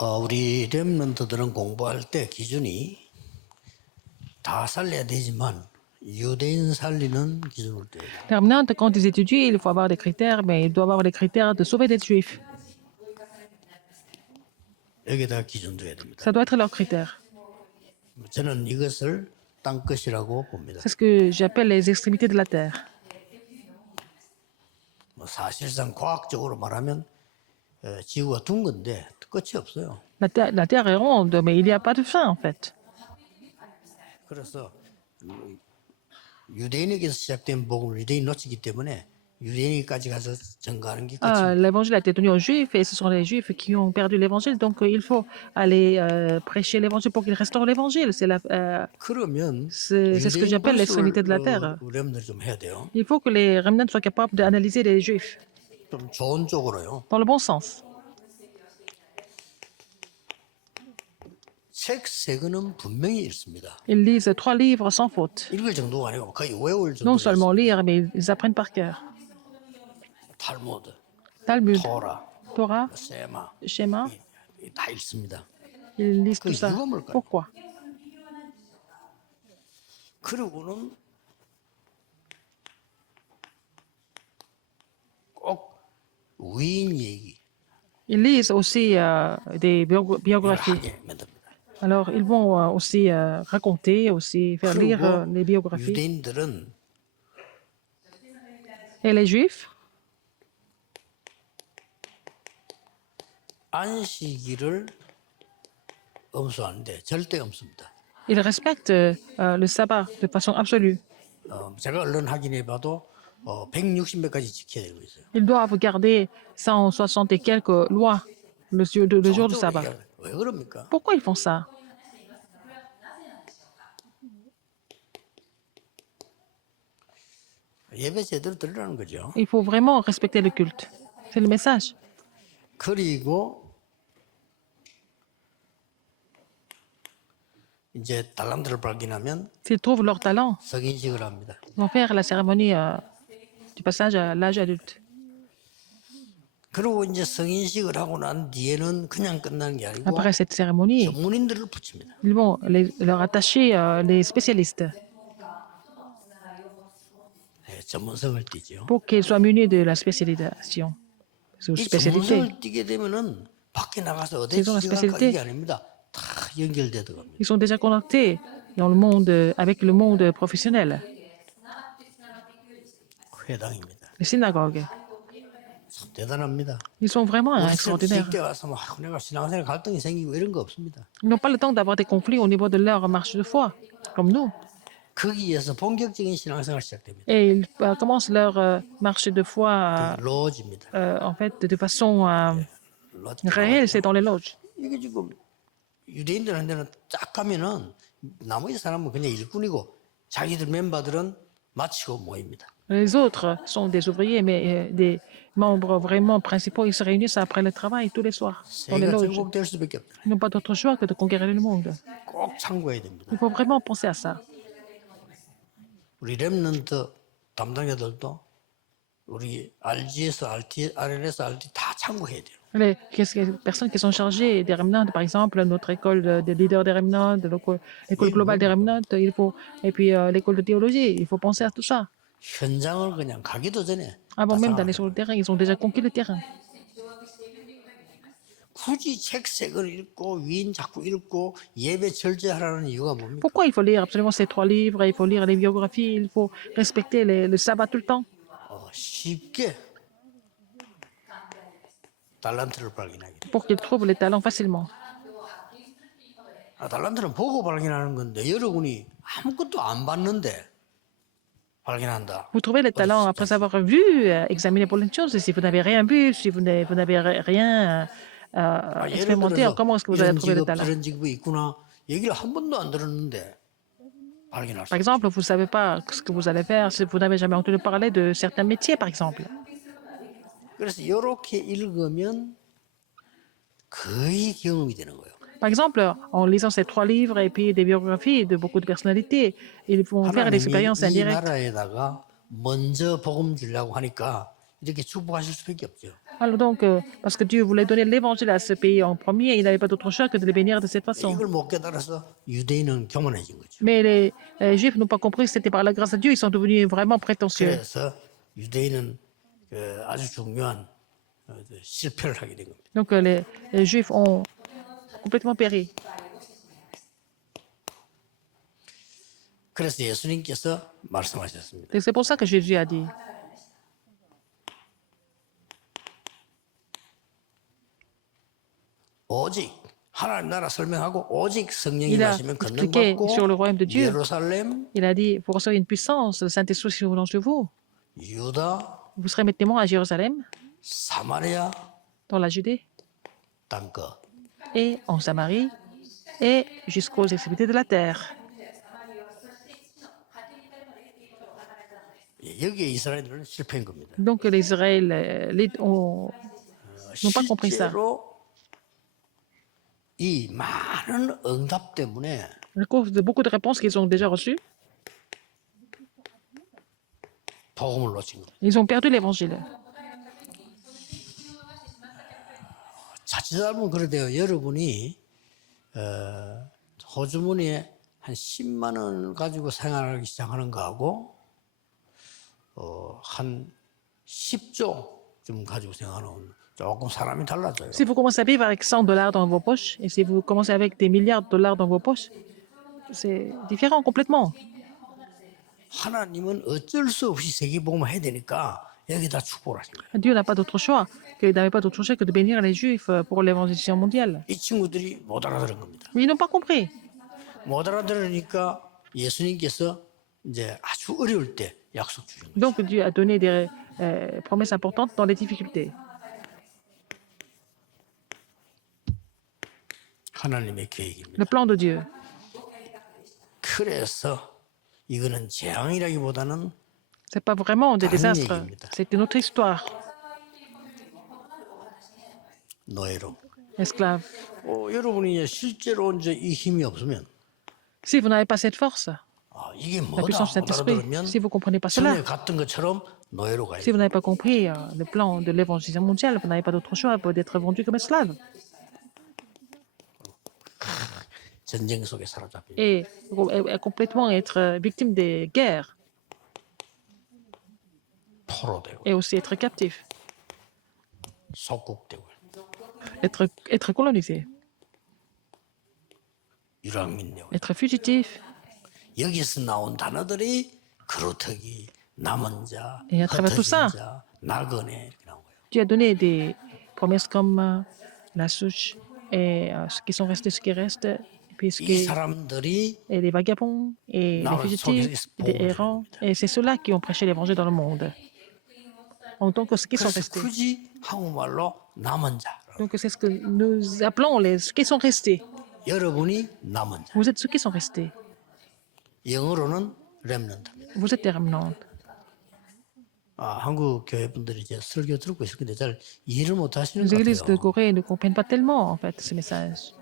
우리 렘넌트들은 공부할 때 기준이 다 살려야 되지만 유대인 살리는 기준을 둬야 돼요. Les remnants, quand ils étudient, il faut avoir des critères, mais il doit avoir les critères de sauver des juifs. 여기다 기준 둬야 됩니다. Ça doit être leur critère. 저는 이것을 땅끝이라고 봅니다. C'est ce que j'appelle les extrémités de la terre. 사실상 과학적으로 말하면 지구가 둥 건데 끝이 없어요. La terre est ronde, mais il n'y a pas de fin, en fait. 그래서 유대인에게서 시작된 복음을 유대인 놓치기 때문에 유대인까지 가서 전가하는 게 끝입니다. L'évangile a été donné aux juifs et ce sont les juifs qui ont perdu l'évangile. Donc, il faut aller prêcher l'évangile pour qu'ils restaurent l'évangile. 그러면 C'est ce que j'appelle l'extrémité de la terre. 우리들이 좀 해야 돼요. Il faut que les remnants soient capables d'analyser les juifs 좀 좋은 쪽으로요. dans le bon sens. 책 세 권은 분명히 읽습니다. Ils lisent 3 livres sans faute. 읽을 정도가 아니고 거의 외울 Non 정도로 seulement lire, mais ils apprennent par cœur. 탈무드, Talmud, 토라, Torah, 세마 Shema, 다 읽습니다. ils lisent tout ça. 이유가 뭘까요? Pourquoi? 그리고는 꼭 위인 얘기 Ils lisent aussi des biographies. 하게 만듭니다. Alors, ils vont aussi raconter, aussi faire lire 그리고 les biographies. 유대인들은 Et les juifs, 안식일을 엄수하는데 절대 엄수입니다. ils respectent le sabbat de façon absolue. 제가 얼른 확인해봐도 160몇 가지 지켜야 되고 있어요. Ils doivent garder 160 et quelques lois le jour du sabbat. 왜 그럽니까? Pourquoi ils font ça? 예배 제대로 드리라는 거죠. Il faut vraiment respecter le culte. C'est le message. 그리고 이제 달란트를 발견하면 S'ils trouvent leur talent, 석인식을 합니다. ils vont faire la cérémonie du passage à l'âge adulte. 그리고 이제 성인식을 하고 난 뒤에는 그냥 끝나는 게 아니고 Après cette cérémonie, 전문인들을 붙입니다. ils vont leur attacher les spécialistes 전문성을 띠죠. pour qu'ils soient munis de la spécialisation. 이 Spécialité. 전문성을 띠게 되면은 밖에 나가서 어디 Ils ont la 지지할까 spécialité. 이게 아닙니다. 다 연결돼 들어갑니다. Ils sont déjà connectés dans le monde, avec le monde professionnel, 회당입니다. les synagogues. 참 대단합니다. Ils sont vraiment 우리 extraordinaires. 때 와서 막 내가 신앙생활 갈등이 생기고 이런 거 없습니다. Ils n'ont pas le temps d'avoir des conflits au niveau de leur marche de foi, comme nous. 거기에서 본격적인 신앙생활 시작됩니다. Et ils commencent leur marche de foi, 로즈입니다. en fait, de façon 로즈. réelle, c'est dans les loges. 이게 지금 유대인들한테는 쫙 가면은 나머지 사람은 그냥 일꾼이고 자기들 멤버들은 마치고 모입니다. Les autres sont des ouvriers, mais des membres vraiment principaux, ils se réunissent après le travail tous les soirs dans les 세계가 loges. 정복될 수밖에 없다. Ils n'ont pas d'autre choix que de conquérir le monde. 꼭 참고해야 됩니다. Il faut vraiment penser à ça. 우리 렘넌트 담당자들도 우리 RGS, RT, RNS, RT 다 참고해야 돼요. Les personnes qui sont chargées des remnants, par exemple, notre école des leaders des remnants, l'école globale des remnants, et puis l'école de théologie, il faut penser à tout ça. 현장을 그냥 가기도 전에 Avant même d'aller sur le terrain, ils ont déjà conquis le terrain. 굳이 책 세 권을 읽고 위인 자꾸 읽고 예배 절제하라는 이유가 뭡니까? Pourquoi il faut lire absolument ces 3 livres, il faut lire les biographies, il faut respecter le sabbat tout le temps? 쉽게 달란트를 발견하게 돼. Pour qu'ils trouvent les talents facilement. 달란트는 보고 발견하는 건데 여러분이 아무것도 안 봤는데 발견한다. Vous trouvez les talents après avoir vu, examiné pour les choses. Si vous n'avez rien vu, si vous n'avez rien expérimenté, comment est-ce que vous allez 이런 trouver les 직업 talents? 저런 직업이 있구나 얘기를 한 번도 안 들었는데 발견할 수 Par exemple, vous ne savez pas ce que vous allez faire si vous n'avez jamais entendu parler de certains métiers, par exemple. 그래서 이렇게 읽으면 거의 경험이 되는 거예요. Par exemple, en lisant ces 3 livres et puis des biographies de beaucoup de personnalités, ils vont faire 하나님이 l'expérience 이 indirecte. 나라에다가 먼저 복음 주려고 하니까 이렇게 축복하실 수밖에 없죠. Alors donc, parce que Dieu voulait donner l'évangile à ce pays en premier, il n'avait pas d'autre choix que de les bénir de cette façon. 이걸 못 깨달아서 유대인은 교만해진 거죠. Mais les Juifs n'ont pas compris que c'était par la grâce de Dieu, ils sont devenus vraiment prétentieux. 그래서 유대인은 아주 중요한 실패를 하게 된 겁니다. Donc les Juifs ont complètement péri. 그래서 예수님께서 말씀하셨습니다. Et c'est pour ça que Jésus a dit, 오직 하나님 나라 설명하고 오직 성령이 il a 나시면 expliqué 권능받고 sur le royaume de Dieu. 예루살렘, Il a dit, vous recevrez une puissance, le Saint-Esprit survenant sur vous. 유다, Vous serez mes témoins à Jérusalem, 사마리아 dans la Judée 땅끝. et en Samarie et jusqu'aux extrémités de la terre. 여기에 이스라엘들은 실패한 겁니다. Donc les Israélites n'ont pas compris ça. 실제로 이 많은 응답 때문에 À cause de beaucoup de réponses qu'ils ont déjà reçues, 복음을 놓친 겁니다. ils ont perdu l'évangile. 자칫 잘못 그러대요. 여러분이 호주머니에 한 10만 원 가지고 생활하기 시작하는 거하고 한 10조쯤 가지고 생활하는 조금 사람이 달라져요. Si vous commencez à vivre avec 100 dollars dans vos poches et si vous commencez avec des milliards de dollars dans vos poches, c'est différent complètement. 하나님은 어쩔 수 없이 세계복음을 해야 되니까 여기다 축복을 하신 거예요. Dieu n'a pas d'autre choix, qu'il n'avait pas d'autre choix que de bénir les Juifs pour l'évangélisation mondiale. 이 친구들이 못 알아들은 겁니다. Mais ils n'ont pas compris. 못 알아들으니까 예수님께서 이제 아주 어려울 때 약속 주신 거예요. Donc Dieu a donné des promesses importantes dans les difficultés. 하나님의 계획입니다. Le plan de Dieu. 그래서 이거는 재앙이라기보다는 C'est pas vraiment des 다른 désastres, 얘기입니다. c'est une autre histoire. 노예로. Esclaves. 여러분이 이제 실제로 이제 이 힘이 없으면 Si vous n'avez pas cette force, 이게 la 뭐다 puissance du 못 Saint-Esprit, 알아들으면 si vous ne comprenez pas cela, 전에 갔던 것처럼 노예로 가야 si 돼요. vous n'avez pas compris le plan de l'évangélisation mondiale, vous n'avez pas d'autre choix que d'être vendu comme esclave. 전쟁 속에 사로잡혀. Et complètement être victime des guerres 포로되고 et aussi être captif, 속국되고 être colonisé, 유랑민되고 être fugitif. 여기서 나온 단어들이 그루터기, 남은 자, Et à travers tout ça, 흩어진 자, 나그네 이렇게 나온 거예요. Dieu a donné des promesses comme la souche et ceux qui sont restés, ceux qui restent, puis 이 사람들이 et les vagabonds et les fugitifs, et des errants. Et c'est ceux-là qui ont prêché l'évangile dans le monde. En tant que ceux qui sont 그래서 restés. 굳이 한국말로 남은 자. Donc c'est ce que nous appelons ceux qui sont restés. 여러분이 남은 자. Vous êtes ceux qui sont restés. 영어로는 렘넌트입니다. Vous êtes des remnants. 한국 교회 분들이 이제 설교 듣고 있을 건데 잘 이해를 못 하시는 Les 것 églises de 같아요. Corée ne comprennent pas tellement en fait ce message.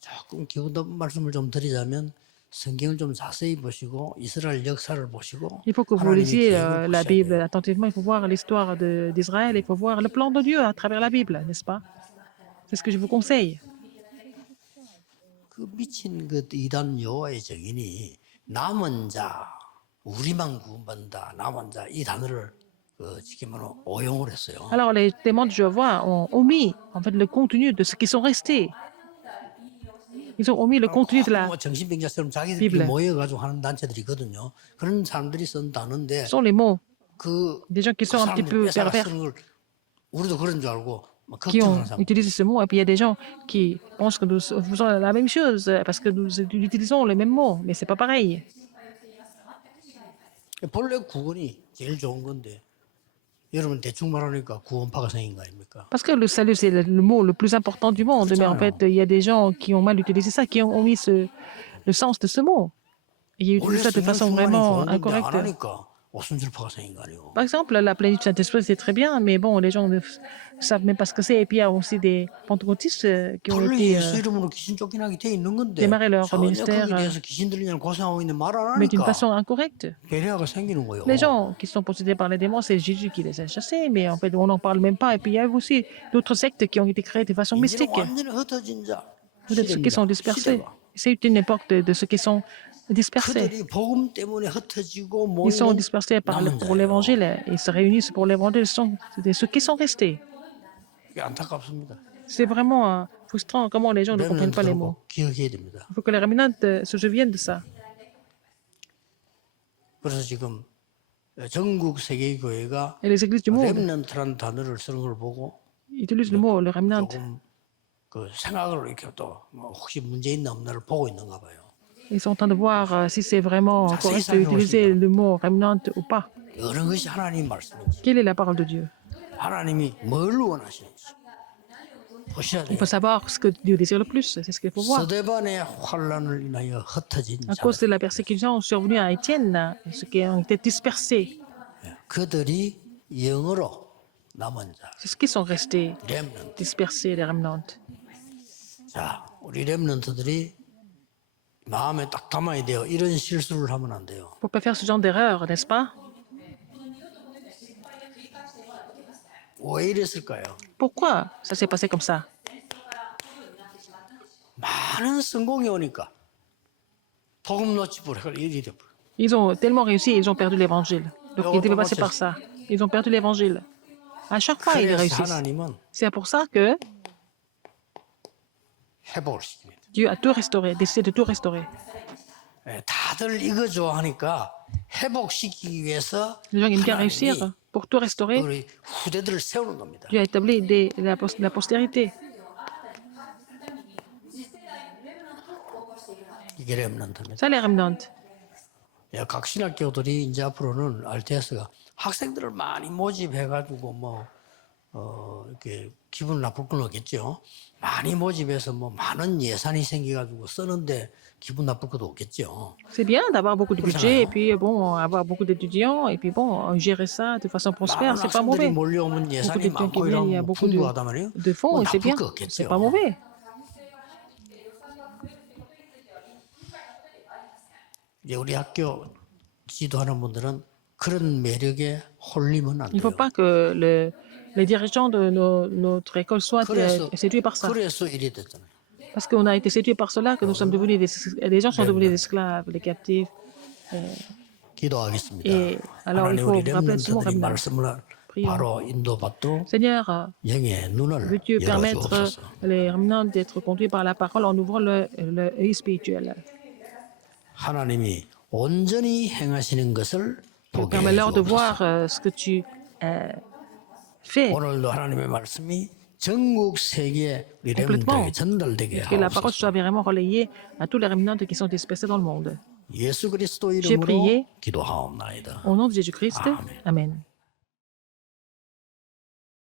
조금 기분 나쁜 말씀을 좀 드리자면 성경을 좀 자세히 보시고 이스라엘 역사를 보시고 Il faut que vous 하나님의 lisiez 계획을 la 보셔야 Bible 돼요. attentivement. Il faut voir l'histoire d'Israël. Il faut voir le plan de Dieu à travers la Bible, n'est-ce pas? C'est ce que je vous conseille. 그 미친 그 이단 여호와의 증인이 남은 자 우리만 구원받는다 남은 자 이 단어를 지금 오용을 했어요. Alors, les témoins de Jéhovah ont omis en fait le contenu de ce qui sont restés. Ils ont omis le contenu de la. 뭐 정신병자처럼 자기들끼리 비블레. 모여가지고 하는 단체들이 있거든요. 그런 사람들이 쓴 단어인데 Ce sont les mots 그 des gens qui sont un petit 사람들이 peu 뺏어가 pervers 쓰는 걸 우리도 그런 줄 알고 막 qui ont 걱정하는 사람. utilisé ce mot. Et puis il y a des gens qui pensent que nous faisons la même chose parce que nous utilisons les mêmes mots, mais c'est pas pareil. 본래 구원이 제일 좋은 건데 여러분 대충 말하니까 구원파가 생긴 거 아닙니까? Parce que le salut, c'est le mot le plus important du monde. Mais en fait, il y a des gens qui ont mal utilisé ça, qui ont omis le sens de ce mot. Et ils 원래 utilisent ça de 성령 façon 충만이 vraiment 좋은 건데 안 incorrecte. 하니까 오순절파가 생긴 거 아니고. Par exemple, la plénitude du Saint-Esprit, c'est très bien, mais bon, les gens ne savent même pas ce que c'est. Et puis, il y a aussi des pentecôtistes qui ont 본래 été 예수 이름으로 귀신 쫓겨나게 돼 있는 건데 démarrer leur 전혀 ministère, 거기에 대해서 귀신 들리냐고 고생하고 있는 말 안 mais d'une 하니까 façon incorrecte. 배려가 생기는 거예요. Les gens qui sont possédés par les démons, c'est Jésus qui les a chassés, mais en fait, on n'en parle même pas. Et puis, il y a aussi d'autres sectes qui ont été créées de façon 이제는 mystique. 완전히 흩어진 자 Peut-être ceux qui sont 시대입니다. dispersés. 시대가. C'est une époque de ceux qui sont dispersés. 그들이 복음 때문에 흩어지고 Ils sont 모이는 dispersés 남은 pour 자예요. l'évangile. Ils se réunissent pour l'évangile. Ce sont ceux qui sont restés. 이게 안타깝습니다. C'est vraiment frustrant comment les gens ne comprennent pas les 렘넌트라고 mots. 기억해야 됩니다. Il faut que les réminentes se souviennent de ça. 그래서 지금 전국 세계 교회가 Et les églises du monde 렘넌트라는 단어를 쓰는 걸 보고 utilisent le mot, le remnant. 조금 그 생각을 이렇게 또뭐 혹시 문제 있나 없나를 보고 있는가 봐요. Ils sont en train de voir si c'est vraiment Ça, c'est correct ça, d'utiliser aussi. le mot remnant ou pas. 어느 것이 하나님 말씀인지, Quelle est la parole de Dieu? 하나님이 뭘 원하시는지 보셔야 Il 돼요. faut savoir ce que Dieu désire le plus. C'est ce qu'il faut voir. 스데반의 환란을 인하여 흩어진 À 자, cause de la persécution survenue à Étienne, ceux qui ont été dispersés, 그들이 영으로 남은 자, c'est ceux qui sont restés 렘넌트. dispersés, les remnantes. 자, 우리 렘넌트들이 마음에 딱 담아야 돼요. 이런 실수를 하면 안 돼요. Il ne faut pas faire ce genre d'erreur, n'est-ce pas? 왜 이랬을까요? Pourquoi ça s'est passé comme ça? 많은 성공이 오니까 복음 놓치불 일이 돼버려. Ils ont tellement réussi, ils ont perdu l'évangile. Donc ils devaient passer par ça. Ils ont perdu l'évangile. À chaque fois, ils 그래서 réussissent. 하나님은 C'est pour ça que 회복을 시킵니다. Dieu a tout restauré, décidé de tout restaurer. 예, 다들 이거 좋아하니까 회복시키기 위해서 Les gens aiment bien 하나님이 réussir. Pour tout restaurer, 우리 후대들을 세우는 겁니다. Dieu a établi la postérité. 이게 렘넌트입니다. Ça, les remnantes. 예, 각 신학교들이 이제 앞으로는 RTS가 학생들을 많이 모집해가지고 이렇게 기분 나쁠 건 없겠죠. 많이 모집해서 많은 예산이 생겨가지고 쓰는데 기분 나쁠 것도 없겠죠. C'est bien d'avoir beaucoup de budget et puis bon, avoir beaucoup d'étudiants et puis bon, gérer ça de façon prospère, 많은 c'est pas 학생들이 mauvais. 몰려오면 Beaucoup 예산이 d'étudiants qui 많고 viennent, il y a 이러면 beaucoup 풍부하단 말이에요. de fonds et c'est 나쁠 bien. 거 C'est 없겠죠. pas mauvais. 이제 우리 학교 지도하는 분들은 그런 매력에 홀리면 안 Il ne faut 돼요. pas que les dirigeants de notre école soient 그래서 séduits par ça. 그래서 이리 됐잖아요. Parce qu'on a été séduits par cela que nous sommes devenus les gens sont devenus des esclaves, des captifs. 기도하겠습니다. Et alors il 하나님 faut 우리 rappeler ce mot 렘넌트들이 remnant. 말씀을 Prions. 바로 인도받도록 Seigneur, 영의 눈을 veux-tu permettre 열어주옵소서. les remnants d'être conduits par la parole en ouvrant l'œil spirituel? 하나님이 온전히 행하시는 것을 보게 Permets-leur de 해주옵소서. voir ce que tu fais. 오늘도 하나님의 말씀이 전국 세계 우리 Complètement. 렘넌트에게 전달되게 Que la parole 하옵소서. soit vraiment relayée à tous les remnants qui sont dispersés dans le monde. 예수 그리스도 J'ai 이름으로 prié 기도하옵나이다. au nom de Jésus-Christ. Amen. Amen.